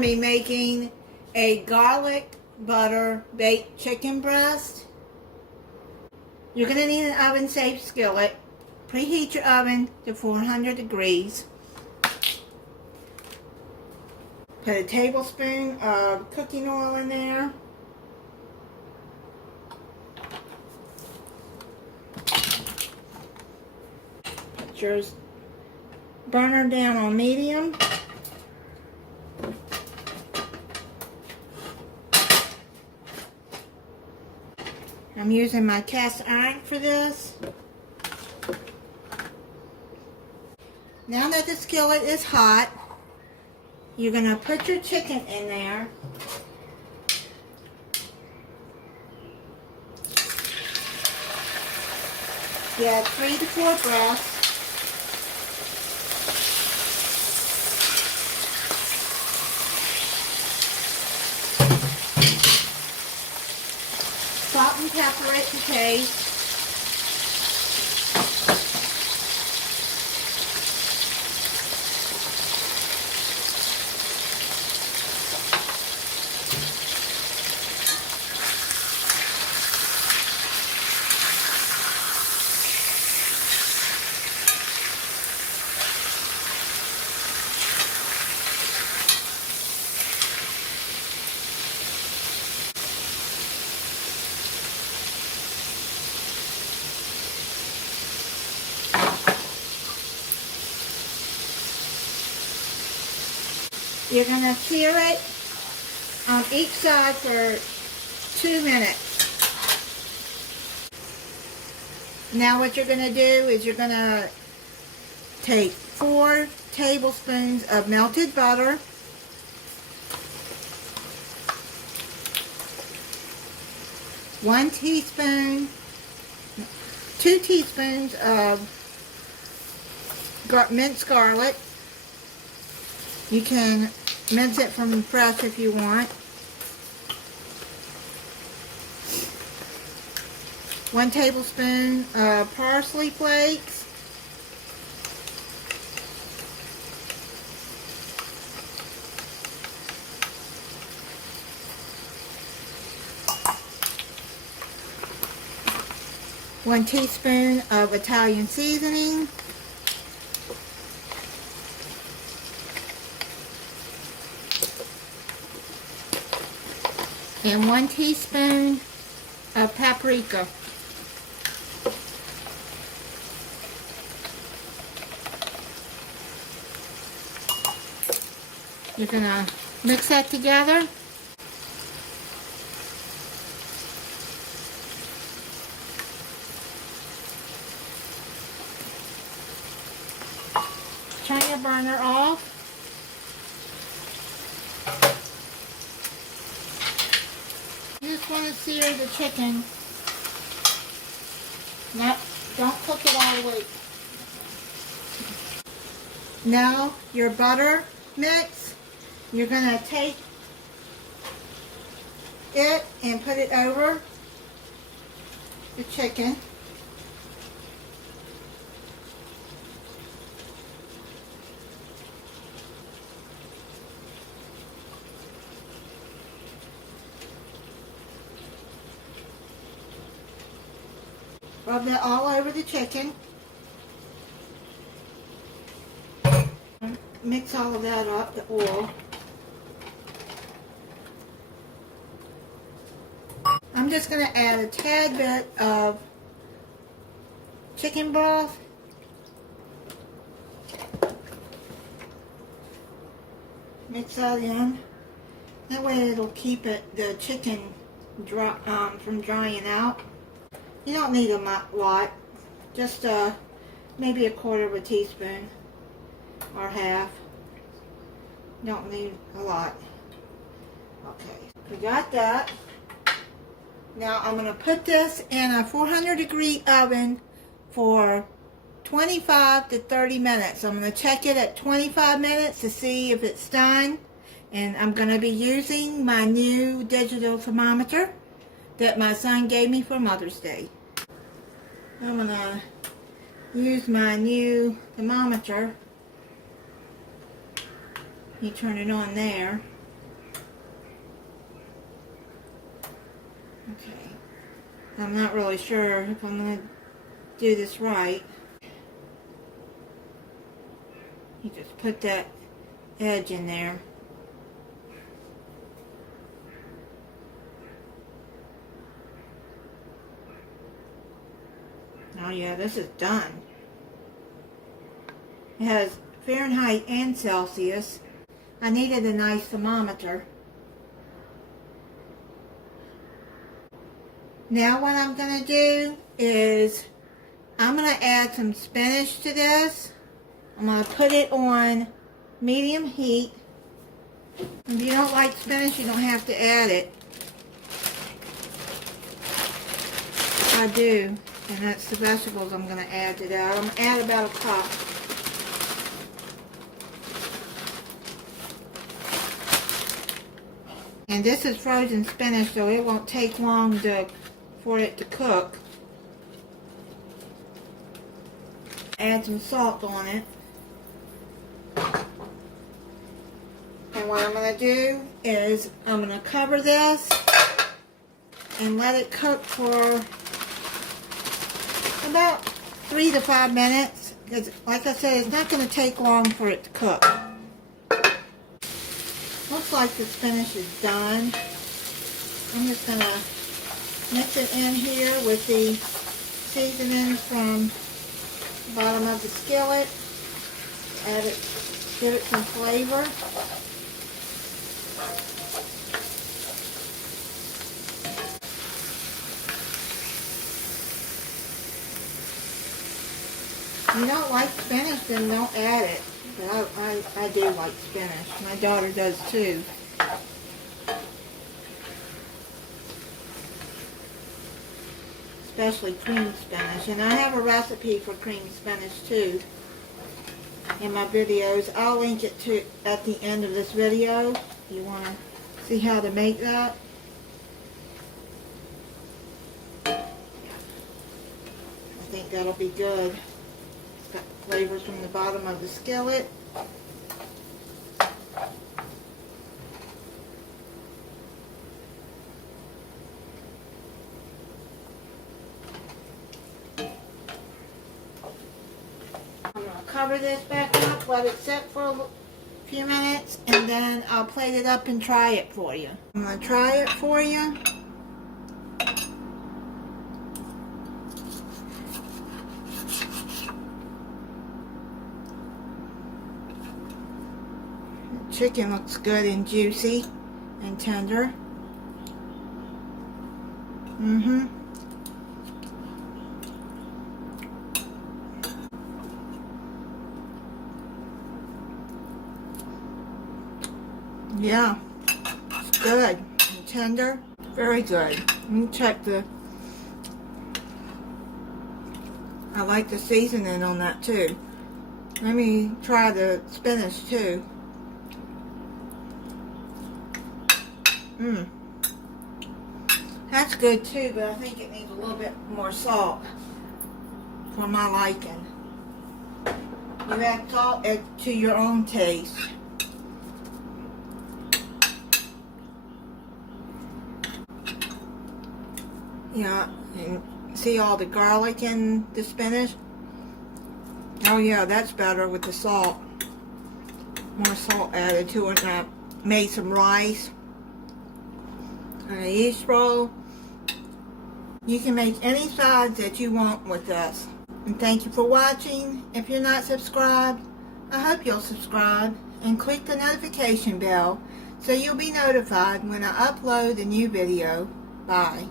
to be making a garlic butter baked chicken breast. You're going to need an oven-safe skillet. Preheat your oven to 400 degrees. Put a tablespoon of cooking oil in there. Put your burner down on medium. I'm using my cast iron for this. Now that the skillet is hot, you're going to put your chicken in there. Get 3 to 4 breaths. Salt and pepper at your taste. You're going to sear it on each side for 2 minutes. Now what you're going to do is you're going to take 4 tablespoons of melted butter, 2 teaspoons of minced garlic. You can mince it from fresh if you want. 1 tablespoon of parsley flakes. One teaspoon of Italian seasoning. And 1 teaspoon of paprika. You're going to mix that together. Turn your burner off. You just want to sear the chicken. Don't cook it all the way. Now your butter mix, you're going to take it and put it over the chicken. Rub that all over the chicken. Mix all of that up, the oil. I'm just going to add a tad bit of chicken broth. Mix that in. That way it'll keep the chicken dry, from drying out. You don't need a lot, just maybe 1/4 teaspoon or half. Don't need a lot. Okay, we got that. Now I'm going to put this in a 400-degree oven for 25 to 30 minutes. I'm going to check it at 25 minutes to see if it's done. And I'm going to be using my new digital thermometer that my son gave me for Mother's Day. I'm going to use my new thermometer. You turn it on there. I'm not really sure if I'm going to do this right. You just put that edge in there. Oh yeah, this is done. It has Fahrenheit and Celsius. I needed a nice thermometer. Now what I'm going to do is I'm going to add some spinach to this. I'm going to put it on medium heat. If you don't like spinach, you don't have to add it. I do, and that's the vegetables I'm going to add to that. I'm going to add about a cup. And this is frozen spinach, so it won't take long for it to cook. Add some salt on it. And what I'm going to do is I'm going to cover this and let it cook for about 3 to 5 minutes. Because like I said, it's not going to take long for it to cook. Looks like the spinach is done. I'm just going to mix it in here with the seasonings from the bottom of the skillet. Add it, give it some flavor. If you don't like spinach, then don't add it. But I do like spinach. My daughter does too. Especially cream spinach. And I have a recipe for cream spinach too in my videos. I'll link it to at the end of this video if you want to see how to make that. I think that'll be good. It's got flavors from the bottom of the skillet. I'm going to cover this back up, let it sit for a few minutes, and then I'll plate it up and try it for you. I'm going to try it for you. The chicken looks good and juicy and tender. Yeah, it's good and tender. Very good. Let me check the... I like the seasoning on that too. Let me try the spinach too. That's good too, but I think it needs a little bit more salt for my liking. You add salt to your own taste. Yeah, and see all the garlic in the spinach? Oh yeah, that's better with the salt. More salt added to it. And I made some rice and a yeast roll. You can make any sides that you want with this. And thank you for watching. If you're not subscribed, I hope you'll subscribe and click the notification bell so you'll be notified when I upload a new video. Bye.